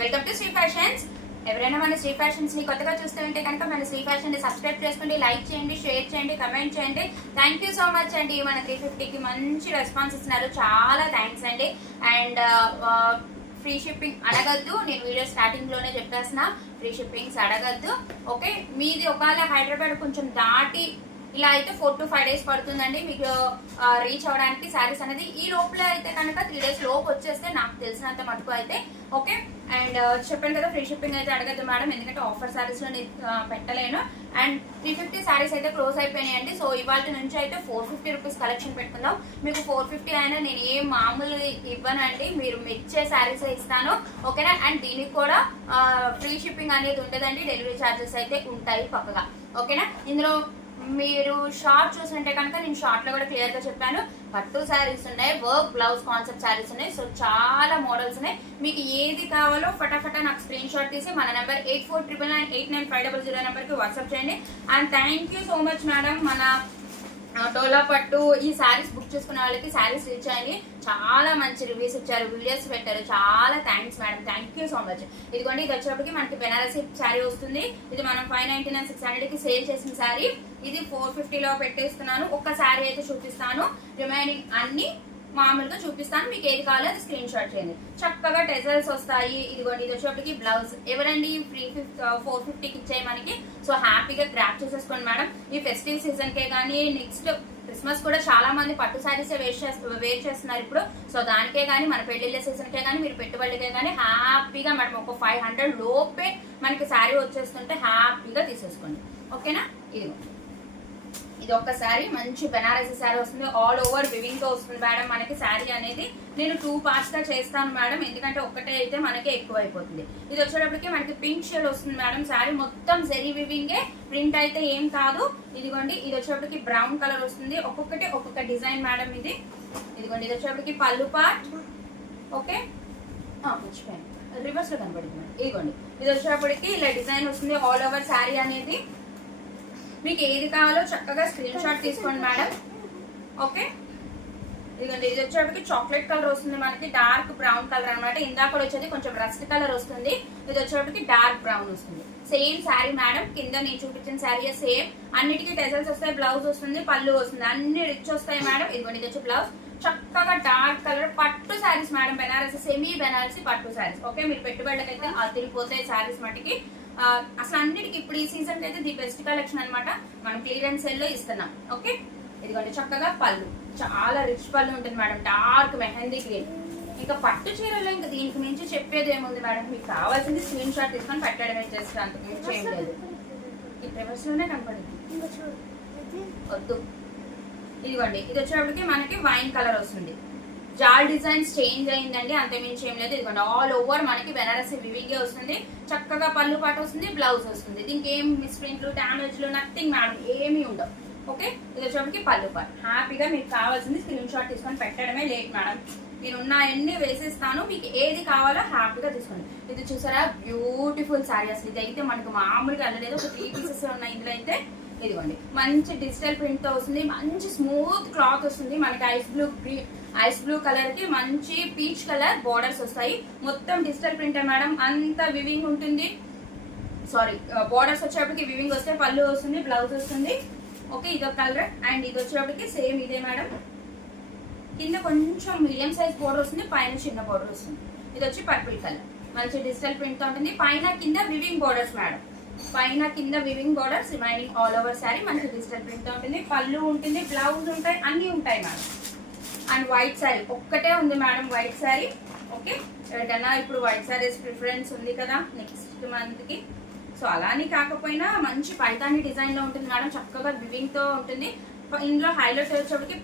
Welcome to Shri fashions. ఎవరైనా మన Shri fashions ని కొత్తగా చూస్తూ ఉంటే కనుక మన శ్రీ ఫ్యాషన్ ని సబ్స్క్రైబ్ చేసుకోండి, లైక్ చేయండి, షేర్ చేయండి, కమెంట్ చేయండి. థ్యాంక్ యూ సో మచ్ అండి. మన 350కి మంచి రెస్పాన్స్ ఇస్తున్నారు, చాలా థ్యాంక్స్ అండి. అండ్ ఫ్రీ షిప్పింగ్ అడగద్దు, నేను వీడియో స్టార్టింగ్ లోనే చెప్పేస్తున్నా, ఫ్రీ షిప్పింగ్స్ అడగద్దు. ఓకే, మీది ఒకవేళ హైదరాబాద్ కొంచెం దాటి ఇలా అయితే 4 to 5 days పడుతుందండి మీకు రీచ్ అవడానికి శారీస్ అనేది. ఈ లోపల అయితే కనుక 3 days లోపు వచ్చేస్తే నాకు తెలిసినంత మటుకు అయితే. ఓకే, అండ్ చెప్పాను కదా ఫ్రీ షిప్పింగ్ అయితే అడగద్దు మేడం, ఎందుకంటే ఆఫర్ శారీస్ లో పెట్టలేను. అండ్ 350 శారీస్ అయితే క్లోజ్ అయిపోయినాయండి. సో ఇవాళ నుంచి అయితే 450 రూపీస్ కలెక్షన్ పెట్టుకుందాం. మీకు 450 అయినా నేను ఏం మామూలు ఇవ్వనండి, మీరు మెచ్చే శారీస్ ఇస్తాను. ఓకేనా? అండ్ దీనికి కూడా ఫ్రీ షిప్పింగ్ అనేది ఉండదండి, డెలివరీ ఛార్జెస్ అయితే ఉంటాయి పక్కగా. ఓకేనా? ఇందులో మీరు షార్ట్ చూసుంటే కనుక నేను షార్ట్ లో కూడా క్లియర్ గా చెప్పాను. పట్టు శారీస్ ఉన్నాయి, వర్క్ బ్లౌజ్ కాన్సెప్ట్ శారీస్ ఉన్నాయి. సో చాలా మోడల్స్ ఉన్నాయి. మీకు ఏది కావాలో ఫటాఫటా నాకు స్క్రీన్ షాట్ తీసి మన నెంబర్ 8499989500 నెంబర్ కి వాట్సాప్ చేయండి. And thank you so much madam. మన డోలా పట్టు ఈ శారీస్ బుక్ చేసుకునే వాళ్ళకి శారీస్ రీచ్ అయ్యి చాలా మంచి రివ్యూస్ ఇచ్చారు, వీడియోస్ పెట్టారు. చాలా thanks madam, thank you so much. ఇదిగోండి, ఇది వచ్చేప్పటికి మనకి బెనారసీ శారీ వస్తుంది. ఇది మనం 599 600 కి సేల్ చేసిన శారీ. ఇది 450 లో పెట్టేస్తున్నాను. ఒక్క శారీ అయితే చూపిస్తాను, రిమైనింగ్ అన్ని మామూలుగా చూపిస్తాను. మీకు ఏది కావాలో అది స్క్రీన్ షాట్ చేయండి. చక్కగా టెజల్స్ వస్తాయి. ఇదిగోండి, ఇది వచ్చేప్పటికి బ్లౌజ్. ఎవరండి 450కి ఇచ్చాయి మనకి? సో హ్యాపీగా గ్రాప్ చేసేసుకోండి మేడం. ఈ ఫెస్టివ్ సీజన్ కే కానీ నెక్స్ట్ క్రిస్మస్ కూడా చాలా మంది పట్టు శారీసే వేర్ చేస్తున్నారు ఇప్పుడు. సో దానికే కానీ మన పెళ్లిళ్ళ సీజన్ కే కానీ మీరు పెట్టుబడికే కానీ హ్యాపీగా మేడం ఒక 500 లోపే మనకి శారీ వచ్చేస్తుంటే హ్యాపీగా తీసేసుకోండి. ఓకేనా? ఇది ఒక శారీ మంచి బెనారసీ శారీ వస్తుంది, ఆల్ ఓవర్ వివింగ్ తో వస్తుంది మేడం మనకి శారీ అనేది. నేను 2 పార్ట్స్ గా చేస్తాను మేడం, ఎందుకంటే ఒక్కటే అయితే మనకి ఎక్కువ అయిపోతుంది. ఇది వచ్చేటప్పటికి మనకి పింక్ షేడ్ వస్తుంది మేడం. శారీ మొత్తం జెరీ వివింగే, ప్రింట్ అయితే ఏం కాదు. ఇదిగోండి, ఇది వచ్చేటప్పటికి బ్రౌన్ కలర్ వస్తుంది. ఒక్కొక్కటి ఒక్కొక్క డిజైన్ మేడం ఇది. ఇదిగోండి, ఇది వచ్చేటప్పటికి పళ్ళు పార్ట్. ఓకే, మర్చిపోయాను, రివర్స్ లో కనబడింది మేడం. ఇదిగోండి, ఇది వచ్చేటప్పటికి ఇలా డిజైన్ వస్తుంది, ఆల్ ఓవర్ శారీ అనేది. మీకు ఏది కావాలో చక్కగా స్క్రీన్ షాట్ తీసుకోండి మేడం. ఓకే, ఇదిగోండి, ఇది వచ్చేటప్పటికి చాక్లెట్ కలర్ వస్తుంది మనకి, డార్క్ బ్రౌన్ కలర్ అనమాట. ఇందాక వచ్చేది కొంచెం రస్ట్ కలర్ వస్తుంది, ఇది వచ్చేటప్పటికి డార్క్ బ్రౌన్ వస్తుంది. సేమ్ శారీ మేడం, కింద నేను చూపించిన శారీ సేమ్. అన్నిటికీ టెజల్స్ వస్తాయి, బ్లౌజ్ వస్తుంది, పళ్ళు వస్తుంది, అన్ని రిచ్ వస్తాయి మేడం. ఇదిగోండి, ఇది వచ్చి బ్లౌజ్. చక్కగా డార్క్ కలర్ పట్టు శారీస్ మేడం, బెనారసీ సెమీ బెనారసీ పట్టు శారీస్. ఓకే, మీరు పెట్టుబడులకైతే అదిరిపోతాయి శారీస్ మటుకి. అసలు అన్నిటికి ఇప్పుడు ఈ సీజన్ కి అయితే ది బెస్ట్ కలెక్షన్ అనమాట, మనం క్లియరెన్స్ సేల్ లో ఇస్తున్నాం. ఓకే, ఇదిగోండి చక్కగా పళ్ళు, చాలా రిచ్ పళ్ళు ఉంటుంది మేడం, డార్క్ మెహందీ గ్రీన్. ఇంకా పట్టు చీరలో ఇంకా దీనికి మించి చెప్పేది ఏముంది మేడం, మీకు కావాల్సింది స్క్రీన్ షాట్ తీసుకొని పెట్టడమే చేస్తారు, అంతకు మించి ఏం లేదు. ఈ రివర్స్ లోనే కనపడింది, వద్దు. ఇదిగోండి, ఇది వచ్చేటప్పటికి మనకి వైన్ కలర్ వస్తుంది. జాల్ డిజైన్స్ చేంజ్ అయిందండి, అంతమించి ఏం లేదు. ఇదిగోండి, ఆల్ ఓవర్ మనకి బెనారసీ వివింగే వస్తుంది. చక్కగా పళ్ళు పాటు వస్తుంది, బ్లౌజ్ వస్తుంది. దీనికి ఏం మిస్ప్రింట్లు, డామేజ్లు నథింగ్ మేడం, ఏమీ ఉండవు. ఓకే, ఇది వచ్చేప్పటికి పళ్ళు పాటు. హ్యాపీగా మీకు కావాల్సింది స్క్రీన్ షాట్ తీసుకొని పెట్టడమే లేట్ మేడం. నేను ఉన్నాయన్నీ వేసేస్తాను, మీకు ఏది కావాలో హ్యాపీగా తీసుకోండి. ఇది చూసారా, బ్యూటిఫుల్ శారీ. అసలు ఇది అయితే మనకు మామూలుగా వెళ్ళలేదు, ఒక 3 పీసెస్ ఉన్నాయి ఇందులో అయితే. ఇదిగోండి, మంచి డిజిటల్ ప్రింట్ తో వస్తుంది, మంచి స్మూత్ క్లాత్ వస్తుంది మనకి. ఐస్ బ్లూ కలర్ కి మంచి పీచ్ కలర్ బోర్డర్స్ వస్తాయి. మొత్తం డిజిటల్ ప్రింట్ మేడం, అంతా వివింగ్ ఉంటుంది. సారీ, బోర్డర్స్ వచ్చేప్పటికి వివింగ్ వస్తే, పళ్ళు వస్తుంది, బ్లౌజ్ వస్తుంది. ఓకే, ఇదొక కలర్. అండ్ ఇది వచ్చేప్పటికి సేమ్ ఇదే మేడం, కింద కొంచెం మీడియం సైజ్ బోర్డర్ వస్తుంది, పైన చిన్న బోర్డర్ వస్తుంది. ఇది వచ్చి పర్పుల్ కలర్, మంచి డిజిటల్ ప్రింట్ తో ఉంటుంది. పైన కింద వివింగ్ బోర్డర్స్ మేడం, పైన కింద weaving borders, remaining all over sari మనకి డిజిటల్ ప్రింట్ తో ఉంటుంది. పళ్ళు ఉంటుంది, బ్లౌజ్ ఉంటాయి, అన్ని ఉంటాయి మేడం. అండ్ వైట్ శారీ ఒక్కటే ఉంది మేడం, వైట్ శారీ. ఓకే, ఎవరికైనా ఇప్పుడు వైట్ శారీస్ ప్రిఫరెన్స్ ఉంది కదా నెక్స్ట్ మంత్ కి. సో అలానే కాకపోయినా మంచి పైతాని డిజైన్ లో ఉంటుంది మేడం, చక్కగా వివింగ్ తో ఉంటుంది. ఇందులో హైలైట్ వచ్చేప్పటికి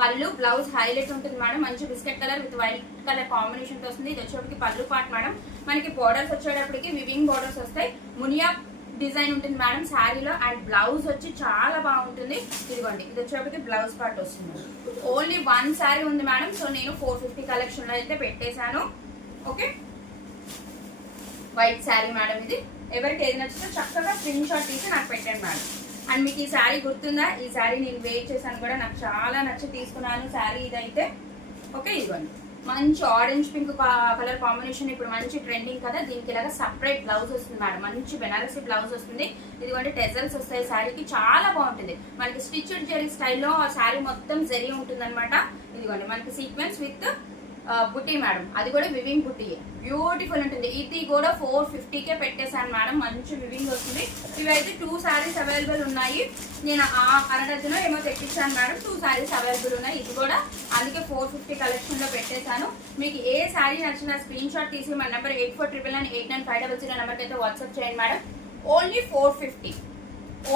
పళ్ళు బ్లౌజ్ హైలైట్ ఉంటుంది మేడం, మంచి biscuit colour with white colour combination తో వస్తుంది. ఇది వచ్చేప్పటికి పళ్ళు పార్ట్ మేడం. మనకి బోర్డర్స్ వచ్చేటప్పటికి వివింగ్ బోర్డర్స్ వస్తాయి, మునియా డిజైన్ ఉంటుంది మేడం శారీలో. అండ్ బ్లౌజ్ వచ్చి చాలా బాగుంటుంది. ఇదిగోండి, ఇది వచ్చేప్పటికి బ్లౌజ్ పార్ట్ వస్తుంది. ఓన్లీ 1 శారీ ఉంది మేడం, సో నేను 450 కలెక్షన్ లో అయితే పెట్టేశాను. ఓకే, వైట్ శారీ మేడం ఇది. ఎవరికి ఏది నచ్చితే చక్కగా స్క్రీన్ షాట్ తీసి నాకు పెట్టండి మేడం. అండ్ మీకు ఈ శారీ గుర్తుందా? ఈ శారీ నేను వేర్ చేశాను కూడా, నాకు చాలా నచ్చి తీసుకున్నాను శారీ ఇదైతే. ఓకే, ఇదిగోండి, మంచి ఆరెంజ్ పింక్ కలర్ కాంబినేషన్ ఇప్పుడు మంచి ట్రెండింగ్ కదా. దీనికి ఇలాగా సపరేట్ బ్లౌజ్ వస్తుంది మేడం, మంచి బెనారసీ బ్లౌజ్ వస్తుంది. ఇదిగోండి టెజల్స్ వస్తాయి శారీకి, చాలా బాగుంటుంది. మనకి స్టిచ్డ్ జెరీ స్టైల్లో శారీ మొత్తం జరీ ఉంటుంది అనమాట. ఇదిగోండి మనకి సీక్వెన్స్ విత్ బుట్టి మేడం, అది కూడా వివింగ్ బుట్టి, బ్యూటిఫుల్ ఉంటుంది. ఇది కూడా 450కే పెట్టేశాను మేడం, మంచి వివింగ్ వస్తుంది. ఇవైతే 2 శారీస్ అవైలబుల్ ఉన్నాయి. నేను ఆ అరడజను ఏమో తెప్పించాను మేడం, 2 శారీస్ అవైలబుల్ ఉన్నాయి. ఇది కూడా అందుకే 450 కలెక్షన్ లో పెట్టేశాను. మీకు ఏ శారీ నచ్చినా స్క్రీన్ షాట్ తీసి మన నెంబర్ 8499989500 నెంబర్కి అయితే వాట్సాప్ చేయండి మేడం. Only 450,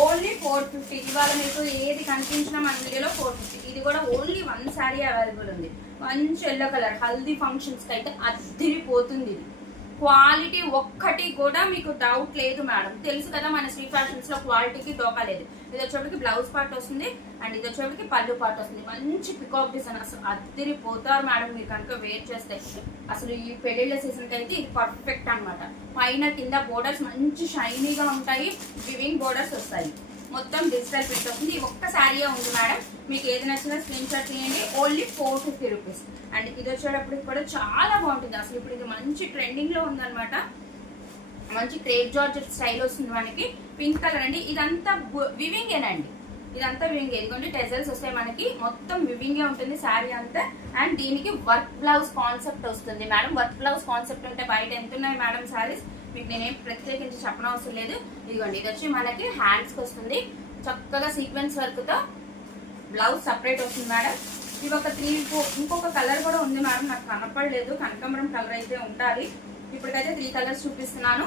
only 450. ఇవాళ మీకు ఏది కనిపించినా మన వీడియోలో 450. ఇది కూడా ఓన్లీ 1 శారీ అవైలబుల్ ఉంది. మంచి ఎల్లో కలర్ హల్దీ ఫంక్షన్స్ కి అయితే అదిరిపోతుంది. ఇది క్వాలిటీ ఒక్కటి కూడా మీకు డౌట్ లేదు మేడం. తెలుసు కదా మన శ్రీ ఫ్యాషన్స్ లో క్వాలిటీకి డోకా లేదు. ఇది వచ్చేప్పటికి బ్లౌజ్ పార్ట్ వస్తుంది అండ్ ఇది వచ్చేప్పటికి పళ్ళు పార్ట్ వస్తుంది. మంచి పికాక్ డిజైన్, అసలు అదిరిపోతారు మేడం మీరు కనుక వేర్ చేస్తే. అసలు ఈ పెళ్లిళ్ళ సీజన్ కి అయితే ఇది పర్ఫెక్ట్ అనమాట. పైన కింద బోర్డర్స్ మంచి షైనీగా ఉంటాయి, వివింగ్ బోర్డర్స్ వస్తాయి. మొత్తం డిజిటల్ ప్రింట్ వస్తుంది. ఒక్క శారీ ఉంది మేడం, మీకు ఏది నచ్చినా స్క్రీన్ షాట్ తీయండి. Only 450 rupees. అండ్ ఇది వచ్చేటప్పటికి కూడా చాలా బాగుంటుంది. అసలు ఇప్పుడు ఇది మంచి ట్రెండింగ్ లో ఉందన్నమాట. మంచి క్రేప్ జార్జెట్ స్టైల్ వస్తుంది మనకి. పింక్ కలర్ అండి, ఇదంతా వివింగేనండి, ఇదంతా వివింగ్. ఇదిగోండి టెజల్స్ వస్తాయి మనకి, మొత్తం వివింగే ఉంటుంది శారీ అంతా. అండ్ దీనికి వర్క్ బ్లౌజ్ కాన్సెప్ట్ వస్తుంది మేడం. వర్క్ బ్లౌజ్ కాన్సెప్ట్ ఉంటే బయట ఎంత ఉన్నాయి మేడం శారీస్, మీకు నేనేం ప్రత్యేకించి చెప్పనవసరం లేదు. ఇదిగోండి ఇది వచ్చి మనకి హ్యాండ్స్ కి వస్తుంది, చక్కగా సీక్వెన్స్ వర్క్ తో బ్లౌజ్ సపరేట్ వస్తుంది మేడం. ఇవి ఒక 3-4 ఇంకొక కలర్ కూడా ఉంది మేడం, నాకు కనపడలేదు. కనకాంబరం కలర్ అయితే ఉండాలి. ఇప్పటికైతే 3 కలర్స్ చూపిస్తున్నాను.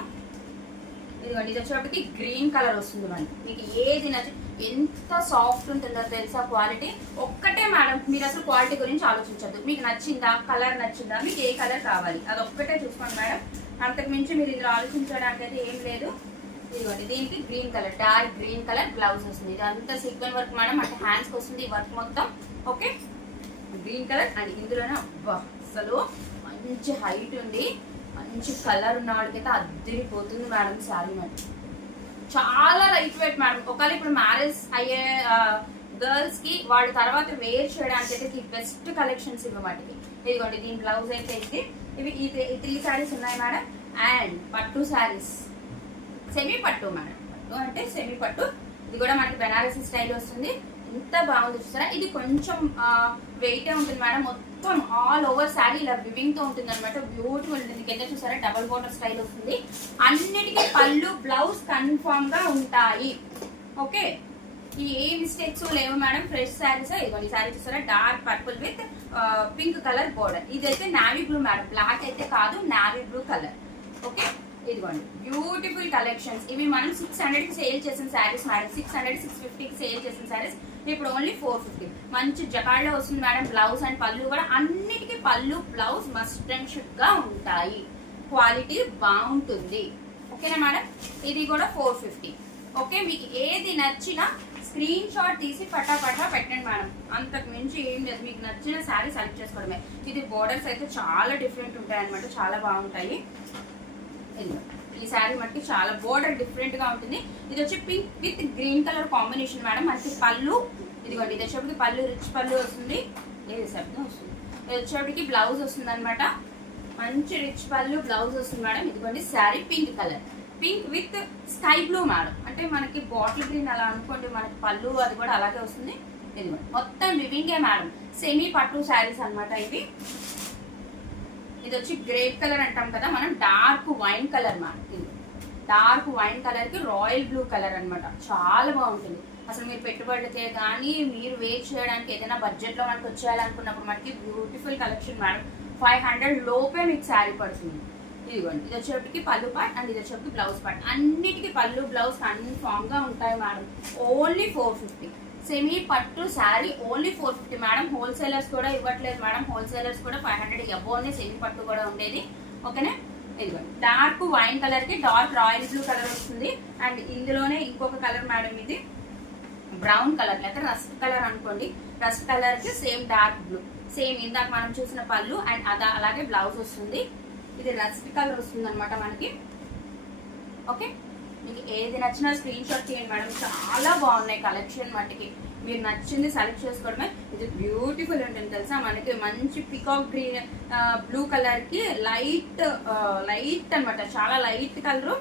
ఇదిగోండి ఇది వచ్చేటప్పటికి గ్రీన్ కలర్ వస్తుంది మనకి. మీకు ఏది నచ్చి ఎంత సాఫ్ట్ ఉంటుందో తెలుసా క్వాలిటీ. ఒక్కటే మేడం, మీరు అసలు క్వాలిటీ గురించి ఆలోచించద్దు. మీకు నచ్చిందా, కలర్ నచ్చిందా, మీకు ఏ కలర్ కావాలి అది ఒక్కటే చూసుకోండి మేడం. అంతకు మించి మీరు ఇందులో ఆలోచించడానికి అయితే ఏం లేదు. ఇదిగోండి దీనికి green colour, dark green colour blouse వస్తుంది. ఇది అంతా సీక్వెన్స్ వర్క్ మేడం, అంటే హ్యాండ్స్కి వస్తుంది ఈ వర్క్ మొత్తం. Okay green colour. అండ్ ఇందులోనే అసలు మంచి హైట్ ఉంది, మంచి కలర్ ఉన్న వాళ్ళకైతే అద్దరిపోతుంది మేడం శారీ. మరి చాలా లైట్ వెయిట్ మేడం. ఒకవేళ ఇప్పుడు మ్యారేజ్ అయ్యే గర్ల్స్ కి వాళ్ళ తర్వాత వేర్ చేయడానికి అయితే బెస్ట్ కలెక్షన్స్ ఇవ్వమాటికి. ఇదిగోండి దీని బ్లౌజ్ అయితే ఇది. ఇవి ఈ 3 శారీస్ ఉన్నాయి మేడం. అండ్ పట్టు శారీస్, సెమీ పట్టు మేడం. పట్టు అంటే సెమీ పట్టు. ఇది కూడా మనకి బెనారసీ స్టైల్ వస్తుంది. ఎంత బాగుంది చూసారా. ఇది కొంచెం వెయిటే ఉంటుంది మేడం. మొత్తం ఆల్ ఓవర్ శారీ ఇలా వివింగ్ తో ఉంటుంది అనమాట. బ్యూటిఫుల్ ఉంటుంది. కింద చూసారా డబుల్ బోర్డర్ స్టైల్ వస్తుంది. అన్నిటికీ పళ్ళు బ్లౌజ్ కన్ఫర్మ్ గా ఉంటాయి. ఓకే ఈ ఏ మిస్టేక్స్ లేవు మేడం. ఫ్రెష్ శారీస్. ఇదిగోండి ఈ శారీ చూసారా dark purple with pink colour border. ఇదైతే నావీ బ్లూ మేడం, బ్లాక్ అయితే కాదు, నావీ బ్లూ కలర్. ఓకే ఇదిగోండి బ్యూటిఫుల్ కలెక్షన్స్. ఇవి మనం 600 కి సేల్ చేసిన శారీస్ మేడం. 600 650 కి సేల్ చేసిన శారీస్ ఇప్పుడు ఓన్లీ 450. మంచి జకార్డ్లో వస్తుంది మేడం. బ్లౌజ్ అండ్ పళ్ళు కూడా అన్నిటికీ పళ్ళు బ్లౌజ్ మస్ట్ అండ్ షుడ్ గా ఉంటాయి. క్వాలిటీ బాగుంటుంది. ఓకేనా మేడం. ఇది కూడా 450. ఓకే మీకు ఏది నచ్చినా స్క్రీన్ షాట్ తీసి పటాపటా పెట్టండి మేడం. అంతకు మించి ఏం లేదు. మీకు నచ్చిన శారీ సెలెక్ట్ చేసుకోవడమే. ఇది బోర్డర్స్ అయితే చాలా డిఫరెంట్ ఉంటాయి అనమాట, చాలా బాగుంటాయి. ఈ శారీ మనకి చాలా బోర్డర్ డిఫరెంట్ గా ఉంటుంది. ఇది వచ్చి pink with green colour combination madam. మనకి పళ్ళు ఇదిగోండి ఇది వచ్చేప్పటికి పళ్ళు రిచ్ పళ్ళు వస్తుంది. ఏది శబ్దం వస్తుంది. ఇది వచ్చేప్పటికి బ్లౌజ్ వస్తుంది అనమాట. మంచి రిచ్ పళ్ళు బ్లౌజ్ వస్తుంది మేడం. ఇదిగోండి sari pink colour, pink with sky blue madam. అంటే మనకి బాటిల్ గ్రీన్ అలా అనుకోండి. మనకి పళ్ళు అది కూడా అలాగే వస్తుంది. ఇదిగోండి మొత్తం వివింగే మేడం. సెమీ పట్టు శారీస్ అనమాట ఇవి. ఇది వచ్చి గ్రేప్ కలర్ అంటాం కదా మనం, డార్క్ వైన్ కలర్ మాట. ఇది డార్క్ వైన్ కలర్ కి రాయల్ బ్లూ కలర్ అనమాట. చాలా బాగుంటుంది. అసలు మీరు పెట్టుబడితే కానీ మీరు వేర్ చేయడానికి ఏదైనా బడ్జెట్ లో మనకి వచ్చేయాలనుకున్నప్పుడు మనకి బ్యూటిఫుల్ కలెక్షన్ మేడం. 500 లోపే మీకు శారీ పడుతుంది. ఇదిగోండి ఇది వచ్చేప్పటికి పళ్ళు పార్ట్ అండ్ ఇది వచ్చేప్పటికి బ్లౌజ్ పార్ట్. అన్నిటికీ పళ్ళు బ్లౌజ్ కన్ఫామ్ గా ఉంటాయి మేడం. ఓన్లీ 450. సెమీ పట్టు శారీ ఓన్లీ 450 మేడం. హోల్సేలర్స్ కూడా ఇవ్వట్లేదు మేడం. హోల్సేలర్స్ కూడా 500 అబోనే సెమీ పట్టు కూడా ఉండేది. ఓకేనా. ఇదిగోండి డార్క్ వైన్ కలర్ కి డార్క్ రాయల్ బ్లూ కలర్ వస్తుంది. అండ్ ఇందులోనే ఇంకొక కలర్ మేడం, ఇది బ్రౌన్ కలర్ లేక రస్ట్ కలర్ అనుకోండి. రస్ట్ కలర్ కి సేమ్ డార్క్ బ్లూ, సేమ్ ఇందాక మనం చూసిన పళ్ళు అండ్ అలాగే బ్లౌజ్ వస్తుంది. ఇది రస్ట్ కలర్ వస్తుంది అనమాట మనకి. ఓకే మీకు ఏది నచ్చినా స్క్రీన్ షాట్ చేయండి మేడం. చాలా బాగున్నాయి కలెక్షన్ మట్టికి. మీరు నచ్చింది సెలెక్ట్ చేసుకోవడమే. ఇది బ్యూటిఫుల్ ఉంటుంది తెలుసా, మనకి మంచి పికాక్ గ్రీన్ బ్లూ కలర్ కి లైట్ అనమాట, చాలా లైట్ కలర్.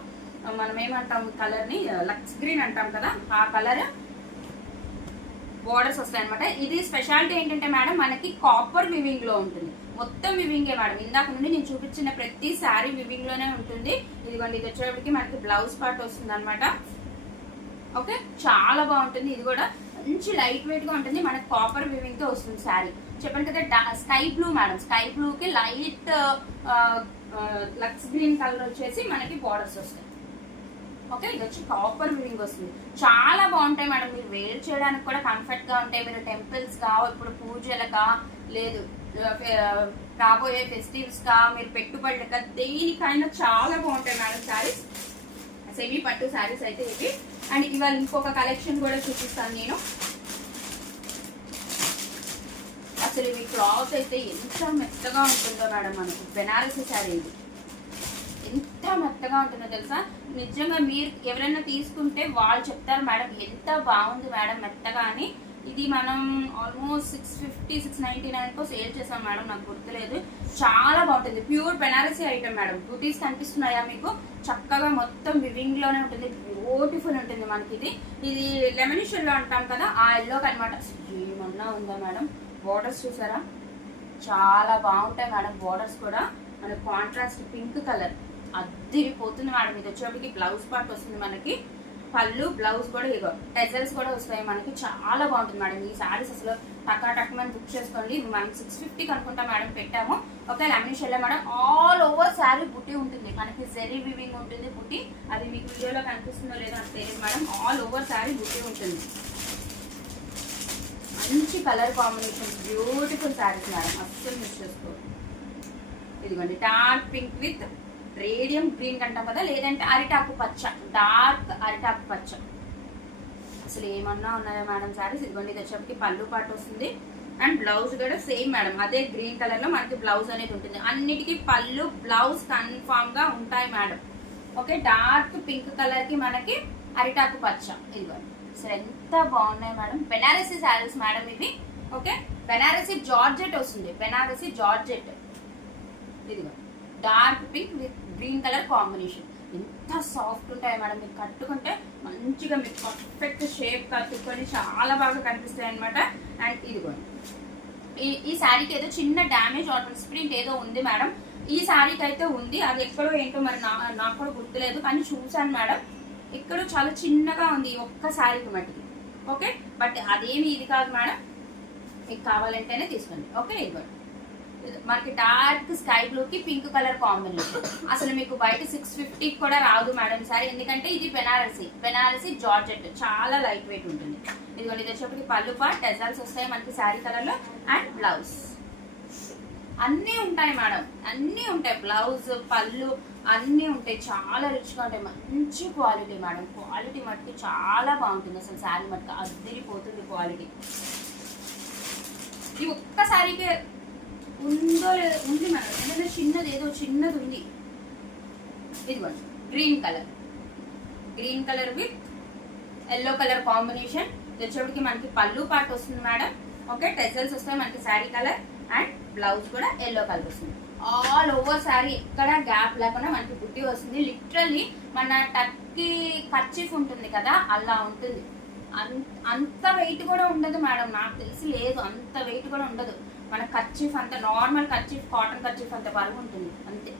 మనం ఏమంటాం కలర్ ని లక్స్ గ్రీన్ అంటాం కదా, ఆ కలర్ బోర్డర్స్ వస్తాయి అనమాట. ఇది స్పెషాలిటీ ఏంటంటే మేడం మనకి కాపర్ వివింగ్ లో ఉంటుంది, మొత్తం వివింగే మేడం. ఇందాక నుండి నేను చూపించిన ప్రతి శారీ వివింగ్ లోనే ఉంటుంది. ఇదిగోండి, ఇది వచ్చేటప్పటికి మనకి బ్లౌజ్ పార్ట్ వస్తుంది అనమాట. ఓకే, చాలా బాగుంటుంది. ఇది కూడా మంచి లైట్ వెయిట్ గా ఉంటుంది, మనకి కాపర్ వివింగ్ తో వస్తుంది శారీ. చెప్పాను కదా sky blue madam, sky blue కి లైట్ లక్స్ గ్రీన్ కలర్ వచ్చేసి మనకి బోర్డర్స్ వస్తాయి. ఓకే, ఇది వచ్చి కాపర్ వివింగ్ వస్తుంది, చాలా బాగుంటాయి మేడం. మీరు వేర్ చేయడానికి కూడా కంఫర్ట్ గా ఉంటాయి. మీరు టెంపుల్స్ గా, ఇప్పుడు పూజలకా, లేదు రాబోయే ఫెస్టివల్స్ గా, మీరు పెట్టుబడులకా, దేనికైనా చాలా బాగుంటాయి మేడం శారీస్. సెమీ పట్టు శారీస్ అయితే ఇవి. అండ్ ఇవాళ ఇంకొక కలెక్షన్ కూడా చూపిస్తాను నేను. అసలు ఇవి క్లాత్ అయితే ఎంత మెత్తగా ఉంటుందో మేడం, మనకి బెనారసీ శారీ ఇది ఎంత మెత్తగా ఉంటుందో తెలుసా. నిజంగా మీరు ఎవరైనా తీసుకుంటే వాళ్ళు చెప్తారు మేడం ఎంత బాగుంది మేడం మెత్తగా అని. ఇది మనం ఆల్మోస్ట్ 650 699 సేల్ చేసాం మేడం, నాకు గుర్తులేదు. చాలా బాగుంటుంది, ప్యూర్ బెనారసీ ఐటమ్ మేడం. బ్యూటీస్ కనిపిస్తున్నాయా మీకు? చక్కగా మొత్తం వివింగ్ లోనే ఉంటుంది, బ్యూటిఫుల్ ఉంటుంది మనకి. ఇది లెమనిష్ ఎల్లో అంటాం కదా, ఆ ఎల్లోకి అనమాట. ఏమన్నా ఉందా మేడం, బోర్డర్స్ చూసారా, చాలా బాగుంటాయి మేడం. బోర్డర్స్ కూడా మనకి కాంట్రాస్ట్ పింక్ కలర్ అద్దిరిపోతుంది మేడం. ఇది వచ్చేప్పటికి బ్లౌజ్ పార్ట్ వస్తుంది మనకి, పళ్ళు బ్లౌజ్ కూడా ఇగో టెజల్స్ కూడా వస్తాయి మనకి, చాలా బాగుంటుంది మేడం. ఈ శారీస్ అసలు టక్మని బుక్ చేసుకోండి. మనం 650 అనుకుంటా మేడం పెట్టాము. Okay, lemonish yellow madam. All over sari బుట్టి ఉంటుంది మనకి, జెరీ వివింగ్ ఉంటుంది బుట్టి. అది మీకు వీడియోలో కనిపిస్తుందో లేదో నాకు తెలియదు మేడం. ఆల్ ఓవర్ శారీ బుట్టి ఉంటుంది, మంచి colour combination, beautiful saris madam, అస్సలు మిస్ చేసుకోండి. ఇదిగోండి dark pink with radium green అంటాం కదా, లేదంటే అరిటాకు పచ్చ, డార్క్ అరిటాకు పచ్చ. అసలు ఏమన్నా ఉన్నాయో మేడం శారీస్. ఇదిగోండి, ఇది వచ్చేప్పటికి పళ్ళు పాటు వస్తుంది. అండ్ బ్లౌజ్ కూడా సేమ్ మేడం, అదే గ్రీన్ కలర్ లో మనకి బ్లౌజ్ అనేది ఉంటుంది. అన్నిటికీ పళ్ళు బ్లౌజ్ కన్ఫామ్ గా ఉంటాయి madam. Okay, dark pink colour కి మనకి అరిటాకు పచ్చ. ఇదిగోండి, అసలు ఎంత బాగున్నాయి మేడం. బెనారసీ శారీస్ మేడం ఇవి. ఓకే, బెనారసీ జార్జెట్ వస్తుంది, బెనారసీ జార్జెట్. ఇదిగో dark pink with green colour combination, ఎంత సాఫ్ట్ ఉంటాయి మేడం. మీరు కట్టుకుంటే మంచిగా మీకు పర్ఫెక్ట్ షేప్ కట్టుకొని చాలా బాగా కనిపిస్తాయి అనమాట. అండ్ ఇదిగోండి, ఈ శారీకి ఏదో చిన్న డ్యామేజ్ ఆర్ స్ప్రింట్ ఏదో ఉంది మేడం. ఈ శారీకి అయితే ఉంది, అది ఎక్కడో ఏంటో మరి నాకు కూడా గుర్తులేదు, కానీ చూసాను మేడం. ఇక్కడ చాలా చిన్నగా ఉంది ఒక్క శారీకి మట్టికి. ఓకే, బట్ అదేమి ఇది కాదు మేడం, మీకు కావాలంటేనే తీసుకోండి. ఓకే, ఇదిగోండి మనకి డార్క్ స్కై బ్లూ కి పింక్ కలర్ కాంబినేషన్. అసలు మీకు బయట 650 కూడా రాదు మేడం సారీ, ఎందుకంటే ఇది బెనారసీ జార్జెట్, చాలా లైట్ వెయిట్ ఉంటుంది. ఇదిగోండి, ఇది వచ్చేప్పటికి పళ్ళు పార్ట్ టెజల్స్ వస్తాయి మనకి శారీ కలర్ లో. అండ్ బ్లౌజ్ అన్నీ ఉంటాయి మేడం, అన్నీ ఉంటాయి, బ్లౌజ్ పళ్ళు అన్నీ ఉంటాయి, చాలా రిచ్ గా ఉంటాయి, మంచి క్వాలిటీ మేడం. క్వాలిటీ మటుకు చాలా బాగుంటుంది, అసలు శారీ మటుకు అదిరిపోతుంది క్వాలిటీ. ఈ ఒక్క శారీకే ఉందో ఉంది మేడం, ఏదైనా చిన్నది ఏదో చిన్నది ఉంది. ఇదిగోండి, green colour with yellow colour combination. వచ్చేప్పటికి మనకి పళ్ళు పార్ట్ వస్తుంది మేడం. ఓకే, టెజల్స్ వస్తాయి మనకి శారీ కలర్. అండ్ బ్లౌజ్ కూడా ఎల్లో కలర్ వస్తుంది. ఆల్ ఓవర్ శారీ ఎక్కడ గ్యాప్ లేకుండా మనకి బుట్టి వస్తుంది. లిటరల్లీ మన టర్కీ కర్చీఫ్ ఉంటుంది కదా, అలా ఉంటుంది. అంత వెయిట్ కూడా ఉండదు మేడం, నాకు తెలిసి లేదు, అంత వెయిట్ కూడా ఉండదు. మన కర్చీఫ్ అంత నార్మల్ కర్చీఫ్, కాటన్ కర్చీఫ్ అంత బరువు ఉంటుంది అంతే.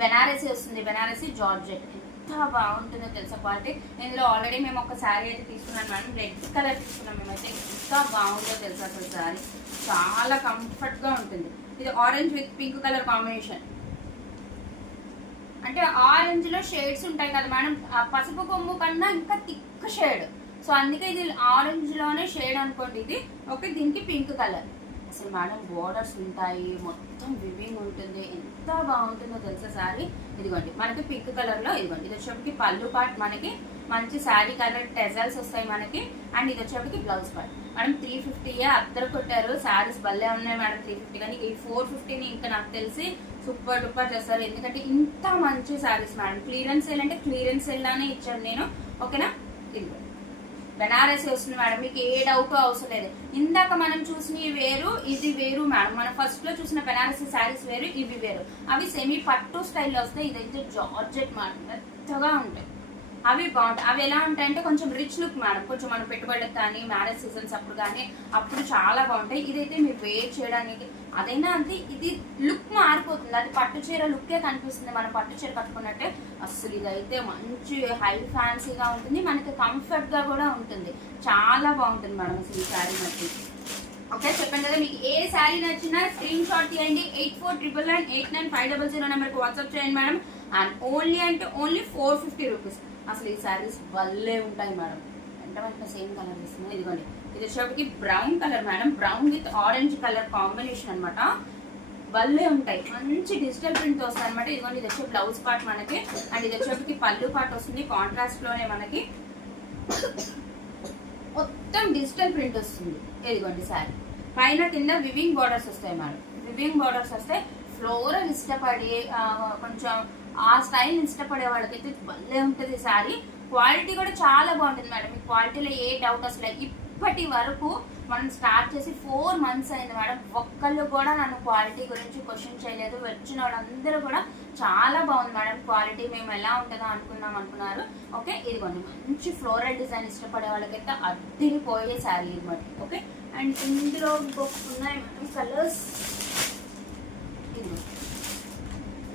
బెనారసీ వస్తుంది, బెనారసీ జార్జెట్, ఎంత బాగుంటుందో తెలుసా క్వాలిటీ. ఇందులో ఆల్రెడీ మేము ఒక శారీ అయితే తీసుకున్నాం మేడం, రెడ్ కలర్ తీసుకున్నాం మేమైతే, ఎంత బాగుందో తెలుసా అసలు శారీ, చాలా కంఫర్ట్ గా ఉంటుంది. ఇది orange with pink colour combination. అంటే ఆరెంజ్ లో షేడ్స్ ఉంటాయి కదా మేడం, పసుపు కొమ్ము కన్నా ఇంకా థిక్ షేడ్, సో అందుకే ఇది ఆరెంజ్ లోనే షేడ్ అనుకోండి ఇది. ఓకే, దీనికి పింక్ కలర్. అసలు మేడం బోర్డర్స్ ఉంటాయి, మొత్తం వివింగ్ ఉంటుంది, ఎంత బాగుంటుందో తెలుసా శారీ. ఇదిగోండి మనకి పింక్ కలర్ లో, ఇదిగోండి ఇది వచ్చేప్పటికి పళ్ళు పార్ట్ మనకి మంచి శారీ కలర్ టెజల్స్ వస్తాయి మనకి. అండ్ ఇది వచ్చేప్పటికి బ్లౌజ్ పార్ట్. మేడం 350 అద్దరు కొట్టారు, శారీస్ భలే ఉన్నాయి మేడం 350, కానీ ఈ 450ని ఇంకా నాకు తెలిసి సూపర్ డూపర్ చేస్తారు, ఎందుకంటే ఇంత మంచి శారీస్ మేడం. క్లియరెన్స్ సేల్ అంటే క్లియరెన్స్ సేల్ లానే ఇచ్చాను నేను. ఓకేనా, ఇదిగోండి బెనారసీ వస్తుంది మేడం. మీకు ఏ డౌట్ అవసరం లేదు. ఇందాక మనం చూసిన వేరు, ఇది వేరు మేడం. మనం ఫస్ట్ లో చూసిన బెనారసీ శారీస్ వేరు, ఇవి వేరు. అవి సెమీ పట్టు స్టైల్లో వస్తాయి. ఇదైతే జార్జెట్ మేడం, మెత్తగా ఉంటాయి. అవి బాగుంటాయి. అవి ఎలా ఉంటాయంటే కొంచెం రిచ్ లుక్ మేడం. కొంచెం మనం పెట్టుబడులకు కానీ మ్యారేజ్ సీజన్స్ అప్పుడు కానీ అప్పుడు చాలా బాగుంటాయి. ఇదైతే మీరు వేర్ చేయడానికి అదైనా అంతే, ఇది లుక్ మారిపోతుంది. అది పట్టు చీర లుక్కే కనిపిస్తుంది మనం పట్టు చీర కట్టుకున్నట్టే. అసలు ఇదైతే మంచి హై ఫ్యాన్సీగా ఉంటుంది, మనకి కంఫర్ట్ గా కూడా ఉంటుంది. చాలా బాగుంటుంది మేడం అసలు ఈ శారీ బట్టి. ఓకే, చెప్పండి కదా, మీకు ఏ శారీ నచ్చినా స్క్రీన్ షాట్ తీయండి. 8499899500 నెంబర్కి వాట్సాప్ చేయండి మేడం. అండ్ ఓన్లీ అంటే ఓన్లీ 450 రూపీస్. అసలు ఈ శారీస్ భలే ఉంటాయి మేడం. వెంట సేమ్ కలర్ ఇస్తుంది. ఇదిగోండి, ఇది వచ్చేప్పటికి brown colour madam. Brown with orange colour combination అనమాట. భలే ఉంటాయి. మంచి డిజిటల్ ప్రింట్ వస్తాయి అనమాట. ఇదిగోండి, ఇది వచ్చే బ్లౌజ్ పార్ట్ మనకి. అండ్ ఇది వచ్చేప్పటికి పళ్ళు పార్ట్ వస్తుంది. కాంట్రాస్ట్ లోనే మనకి మొత్తం డిజిటల్ ప్రింట్ వస్తుంది. ఇదిగోండి శారీ పైన కింద వివింగ్ బార్డర్స్ వస్తాయి మేడం. వివింగ్ బార్డర్స్ వస్తే ఫ్లోరల్ ఇష్టపడి కొంచెం ఆ స్టైల్ ఇష్టపడే వాళ్ళకైతే భలే ఉంటుంది శారీ. క్వాలిటీ కూడా చాలా బాగుంటుంది మేడం. ఈ క్వాలిటీలో ఏ డౌట్ అసలు. ఇప్పటి వరకు మనం స్టార్ట్ చేసి 4 మంత్స్ అయింది మేడం. ఒక్కళ్ళు కూడా నన్ను క్వాలిటీ గురించి క్వశ్చన్ చేయలేదు. వచ్చిన వాళ్ళందరూ కూడా చాలా బాగుంది మేడం క్వాలిటీ, మేము ఎలా ఉంటుందో అనుకున్నారు. ఓకే, ఇదిగోండి మంచి ఫ్లోరల్ డిజైన్ ఇష్టపడే వాళ్ళకైతే అద్దిరిపోయే శారీ ఇదిగోండి. ఓకే, అండ్ ఇందులో ఉన్నాయి మేడం కలర్స్.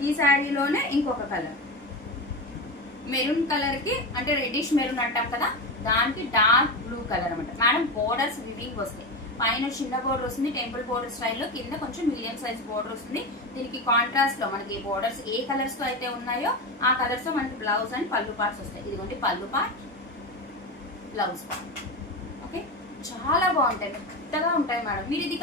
ఈ శారీలోనే ఇంకొక కలర్ మెరూన్ కలర్ కి, అంటే రెడ్డిష్ మెరూన్ అంటాం కదా, దానికి డార్క్ బ్లూ కలర్ అనమాట మేడం. బోర్డర్స్ వివింగ్ వస్తాయి. పైన చిన్న బోర్డర్ వస్తుంది టెంపుల్ బోర్డర్ స్టైల్లో, కింద కొంచెం మీడియం సైజ్ బోర్డర్ వస్తుంది. దీనికి కాంట్రాస్ట్ లో మనకి బోర్డర్స్ ఏ కలర్స్ తో అయితే ఉన్నాయో ఆ కలర్స్ తో మనకి బ్లౌజ్ అండ్ పళ్ళు పార్ట్స్ వస్తాయి. ఇదిగోండి పళ్ళు పార్ట్, బ్లౌజ్ పార్ట్. ఓకే, చాలా బాగుంటాయి, మెత్తగా ఉంటాయి మేడం. మీరు ఇది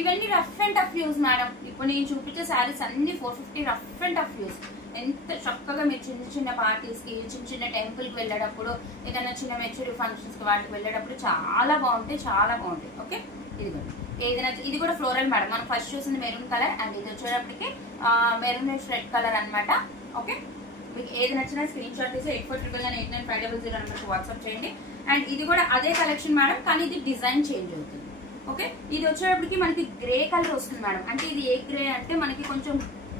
ఇవన్నీ rough and tough use madam. ఇప్పుడు నేను చూపించే శారీస్ అన్ని 450 రఫ్ అండ్ టఫ్ యూజ్. ఎంత చక్కగా మీరు చిన్న చిన్న పార్టీస్కి, చిన్న చిన్న టెంపుల్కి వెళ్ళేటప్పుడు, ఏదైనా చిన్న మెచ్యూరిటీ ఫంక్షన్స్కి వాటికి వెళ్ళేటప్పుడు చాలా బాగుంటాయి, చాలా బాగుంటాయి. ఓకే, ఏదైనా ఇది కూడా ఫ్లోరల్ మేడం. మనం ఫస్ట్ చూసింది మెరూన్ కలర్, అండ్ ఇది వచ్చేటప్పటికి మెరూన్ రెడ్ కలర్ అనమాట. ఓకే, మీకు ఏది నచ్చినా స్క్రీన్ షాట్ తీసి 8499899500 నెంబర్కి వాట్సాప్ చేయండి. అండ్ ఇది కూడా అదే కలెక్షన్ మేడం, కానీ ఇది డిజైన్ చేంజ్ అవుతుంది. ఓకే, ఇది వచ్చేటప్పటికి మనకి గ్రే కలర్ వస్తుంది మేడం. అంటే ఇది ఏ గ్రే అంటే మనకి కొంచెం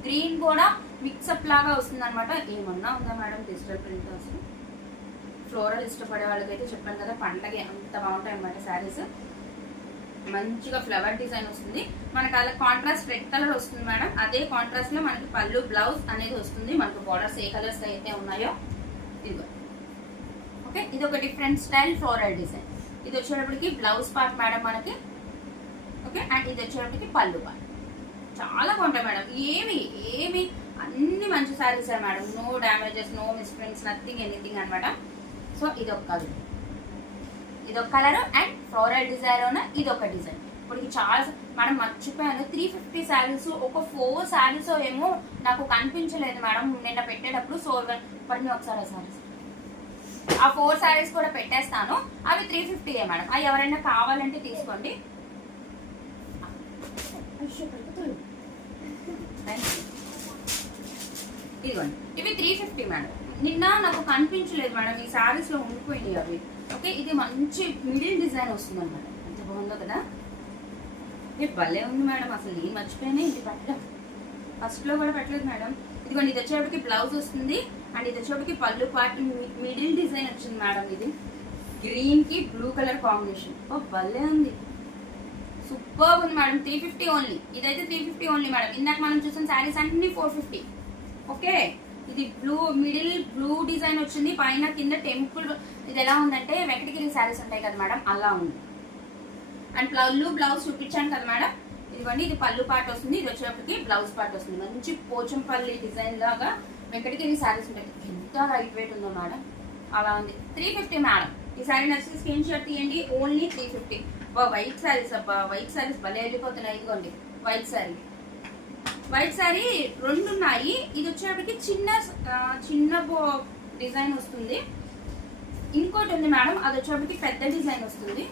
గ్రీన్ కూడా మిక్సప్ లాగా వస్తుంది అనమాట. ఏమన్నా ఉందా మేడం డిజిటల్ ప్రింట్ వస్తుంది. ఫ్లోరల్ ఇష్టపడే వాళ్ళకైతే చెప్పాను కదా, పంటకి అంత బాగుంటాయి అనమాట శారీస్. మంచిగా ఫ్లవర్ డిజైన్ వస్తుంది మనకి. అలా కాంట్రాస్ట్ రెడ్ కలర్ వస్తుంది మేడం. అదే కాంట్రాస్ట్ లో మనకి పళ్ళు బ్లౌజ్ అనేది వస్తుంది. మనకు బార్డర్స్ ఏ కలర్స్ అయితే ఉన్నాయో ఇదిగో. ఓకే, ఇది ఒక డిఫరెంట్ స్టైల్ ఫ్లోరల్ డిజైన్. ఇది వచ్చేటప్పటికి బ్లౌజ్ పార్ట్ మేడం మనకి. ఓకే, అండ్ ఇది వచ్చేటప్పటికి పళ్ళు పార్ట్. చాలా బాగుంటాయి మేడం. ఏమి అన్ని మంచి saris madam. No damages, no misprints, nothing anything అనమాట. సో ఇదొక కలర్, ఇదొక కలర్ అండ్ ఫ్లోరల్ డిజైన్ ఇదొక డిజైన్. ఇప్పుడు చాలా మేడం మర్చిపోయాను, 350 శారీస్ ఒక 4 శారీస్ ఏమో నాకు కనిపించలేదు మేడం నిన్న పెట్టేటప్పుడు. సో పడిన ఒకసారి ఆ శారీస్, ఆ 4 శారీస్ కూడా పెట్టేస్తాను. అవి 350 మేడం. అవి ఎవరైనా కావాలంటే తీసుకోండి. ఇదిగోండి, ఇవి 350 మేడం. నిన్న నాకు కనిపించలేదు మేడం, ఈ శారీస్ లో ఉండిపోయినాయి అవి. ఓకే, ఇది మంచి మిడిల్ డిజైన్ వస్తుంది అనమాట. ఎంత బాగుందో కదా, ఇది భలే ఉంది మేడం. అసలు నేను మర్చిపోయినా ఇది పెట్టడం, ఫస్ట్ లో కూడా పెట్టలేదు మేడం. ఇదిగోండి, ఇది వచ్చేటప్పటికి బ్లౌజ్ వస్తుంది అండ్ ఇది వచ్చేటప్పటికి పళ్ళు పార్ట్ మిడిల్ డిజైన్ వచ్చింది మేడం. ఇది గ్రీన్ కి బ్లూ కలర్ కాంబినేషన్. భలే ఉంది, సూపర్ ఉంది మేడం. 350 ఓన్లీ. ఇదైతే 350 ఓన్లీ మేడం. ఇందాక మనం చూసిన శారీస్ అన్ని 450. ఓకే, ఇది బ్లూ మిడిల్ బ్లూ డిజైన్ వచ్చింది. పైన కింద టెంపుల్. ఇది ఎలా ఉందంటే వెంకటగిరి శారీస్ ఉంటాయి కదా మేడం, అలా ఉంది. అండ్ పళ్ళు బ్లౌజ్ చూపించాను కదా మేడం. ఇదిగోండి, ఇది పళ్ళు పార్ట్ వస్తుంది. ఇది వచ్చేటప్పటికి బ్లౌజ్ పార్ట్ వస్తుంది. మంచి పోచంపల్లి డిజైన్ లాగా వెంకటగిరి శారీస్ ఉంటాయి. ఎంత లైట్ వెయిట్ ఉందో మేడం, అలా ఉంది. 350 మేడం. ఈ శారీ నచ్చి స్క్రీన్ షాట్ తీయండి. ఓన్లీ 350. వైట్ శారీస్ అబ్బా, వైట్ శారీస్ భలే వెళ్ళిపోతున్నాయి. ఇదిగోండి వైట్ శారీ. వైట్ శారీ 2 ఉన్నాయి. ఇది వచ్చేటప్పటికి చిన్న డిజైన్ వస్తుంది. ఇంకోటి ఉంది మేడం, అది వచ్చేటప్పటికి పెద్ద డిజైన్ వస్తుంది.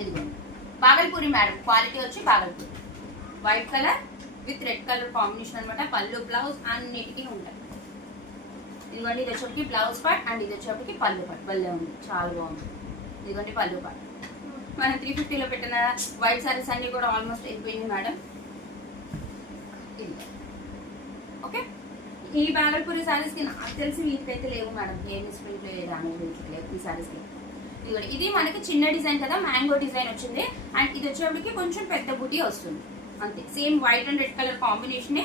ఇదిగోండి బాగల్పూరి మేడం. క్వాలిటీ వచ్చి Bhagalpuri. White colour with red colour combination అనమాట. పళ్ళు బ్లౌజ్ అన్నిటికీ ఉంటాయి. ఇదిగోండి, ఇది వచ్చేప్పటికి బ్లౌజ్ పార్ట్ అండ్ ఇది వచ్చేప్పటికి పళ్ళు పార్ట్. భలే ఉంది, చాలా బాగుంది. ఇదిగోండి పళ్ళు పాటు. మనం 350లో పెట్టిన వైట్ సారీస్ అన్ని కూడా ఆల్మోస్ట్ అయిపోయినాయి మేడం. ఓకే, ఈ బాగల్పూరి సారీస్ కి నాకు తెలిసి వీటికైతే లేవు మేడం, ఏ మిస్ప్రింట్ లేదు అనేది వీటికి లేవు ఈ సారీస్ కి. ఇది మనకి చిన్న డిజైన్ కదా, మ్యాంగో డిజైన్ వచ్చింది. అండ్ ఇది వచ్చేప్పటికి కొంచెం పెద్ద బుటీ వస్తుంది అంతే, same white and red colour కాంబినేషనే.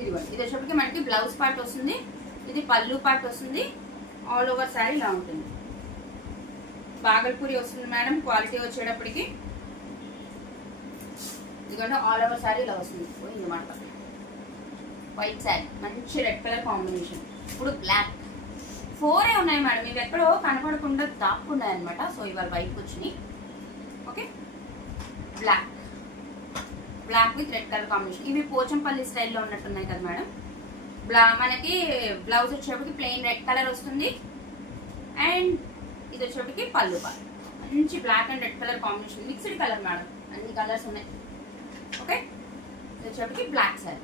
ఇది వచ్చేప్పటికి మనకి బ్లౌజ్ పార్ట్ వస్తుంది, ఇది పళ్ళు పార్ట్ వస్తుంది. ఆల్ ఓవర్ శారీ ఇలా ఉంటుంది. బాగల్పూరి వస్తుంది మేడం క్వాలిటీ వచ్చేటప్పటికి. ఎందుకంటే ఆల్ ఓవర్ శారీ ఇలా వస్తుంది. ఇది మాట వైట్ శారీ, మంచి రెడ్ కలర్ కాంబినేషన్. ఇప్పుడు బ్లాక్ 4 ఉన్నాయి మేడం, ఇవి ఎక్కడో కనపడకుండా దాక్కున్నాయి అనమాట. సో ఇవాళ బయటకు వచ్చినాయి. Okay, black with red colour combination. ఇవి పోచంపల్లి స్టైల్లో ఉన్నట్టున్నాయి కదా మేడం. మనకి బ్లౌజ్ వచ్చేప్పటికి ప్లెయిన్ రెడ్ కలర్ వస్తుంది. అండ్ ఇది వచ్చేప్పటికి పళ్ళు పాలు, మంచి black and red colour combination, mixed colour madam, అన్ని కలర్స్ ఉన్నాయి. ఓకే, ఇది వచ్చేప్పటికి black sari,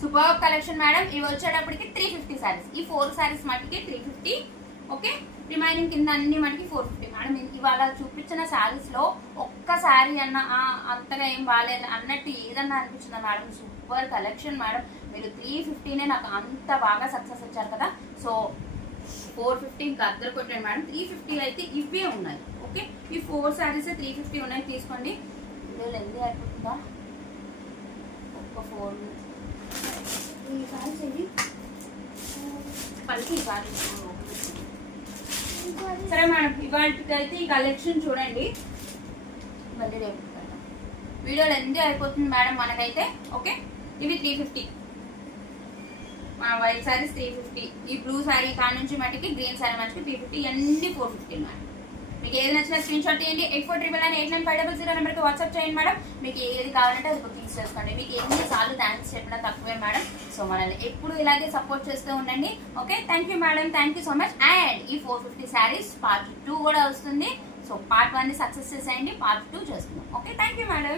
super collection madam. ఇవి వచ్చేటప్పటికి 350 సారీస్. ఈ 4 సారీస్ మటుకి 350. ఓకే, రిమైనింగ్ కింద అన్ని మనకి 450 మేడం. ఇవాళ చూపించిన సారీస్ లో ఒక్క సారీ అన్న అంతగా ఏం బాగాలేదు అన్నట్టు ఏదన్నా అనిపించిందా మేడం? Super collection madam. మీరు 350నే నాకు అంత బాగా సక్సెస్ వచ్చారు కదా. సో 450 ఇంకా అద్దరు కొట్టాను మేడం. 350 అయితే ఇవే ఉన్నాయి. ఓకే, ఈ 4 సారీస్ 350 ఉన్నాయి, తీసుకోండి. ఇందులో లెంది అయిపోతుందా? ఒక్క 4 సరే మేడం, ఇవాళకైతే ఈ కలెక్షన్ చూడండి. మళ్ళీ రేపు వీడియోలో ఎంజీ అయిపోతుంది మేడం మనకైతే. ఓకే, ఇవి 350 మన వైట్ సారీస్ 350. ఈ బ్లూ శారీ కాడ నుంచి మటుకి గ్రీన్ శారీ మటుకి 350, అన్ని 450 మేడం. మీకు ఏది నచ్చిన స్క్రీన్ షాట్ తీయండి. 84998950 నెంబర్కి వాట్సాప్ చేయండి మేడం. మీకు ఏది కావాలంటే అది బుకింగ్స్ చేసుకోండి. మీకు ఎన్నిసార్లు థ్యాంక్స్ చెప్పినా తక్కువే మేడం. సో మనల్ని ఎప్పుడు ఇలాగే సపోర్ట్ చేస్తూ ఉండండి. Okay, thank you madam, thank you so much. And ఈ 450 శారీస్ పార్ట్ 2 కూడా వస్తుంది. సో పార్ట్ 1 సక్సెస్ చేసేయండి, పార్ట్ 2 చేస్తున్నాం. Okay, thank you madam.